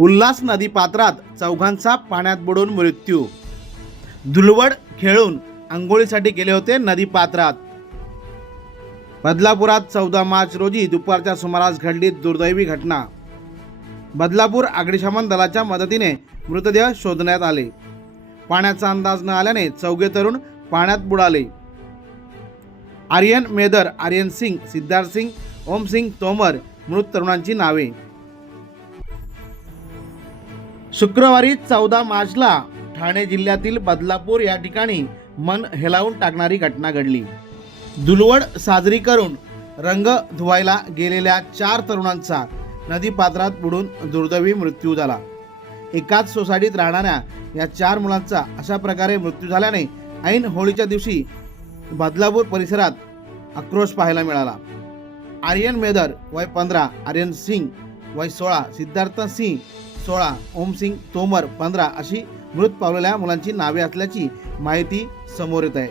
उल्हास नदी पात्रात चौघांचा पाण्यात बुडून मृत्यू. धुलवड खेळून आंघोळीसाठी गेले होते नदी पात्रात. बदलापुरात चौदा मार्च रोजी दुपारच्या सुमारास घडली दुर्दैवी घटना. बदलापूर अग्निशमन दलाच्या मदतीने मृतदेह शोधण्यात आले. पाण्याचा अंदाज न आल्याने चौघे तरुण पाण्यात बुडाले. आर्यन मेदर आर्यन सिंग सिद्धार्थ सिंग ओम सिंग तोमर मृत तरुणांची नावे. शुक्रवारी चौदा मार्चला ठाणे जिल्ह्यातील बदलापूर या ठिकाणी मन हेलावून टाकणारी घटना घडली. दुलवड साजरी करून रंग धुवायला गेलेल्या चार तरुणांचा नदीपात्रात बुडून दुर्दैवी मृत्यू झाला. एकाच सोसायटीत राहणाऱ्या या चार मुलांचा अशा प्रकारे मृत्यू झाल्याने ऐन होळीच्या दिवशी बदलापूर परिसरात आक्रोश पाहायला मिळाला. आर्यन मेदर वय पंधरा आर्यन सिंग वय सोळा सिद्धार्थ सिंग सोळा ओमसिंग तोमर पंधरा अशी मृत पावलेल्या मुलांची नावे असल्याची माहिती समोर येत आहे.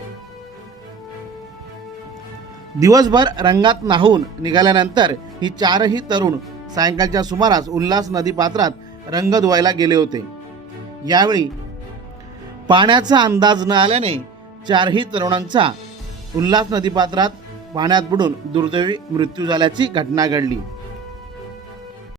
दिवसभर रंगात नाहून निघाल्यानंतर ही चारही तरुण सायंकाळच्या सुमारास उल्हास नदी पात्रात रंग धुवायला गेले होते. यावेळी पाण्याचा अंदाज न आल्याने चारही तरुणांचा उल्हास नदीपात्रात पाण्यात बुडून दुर्दैवी मृत्यू झाल्याची घटना घडली.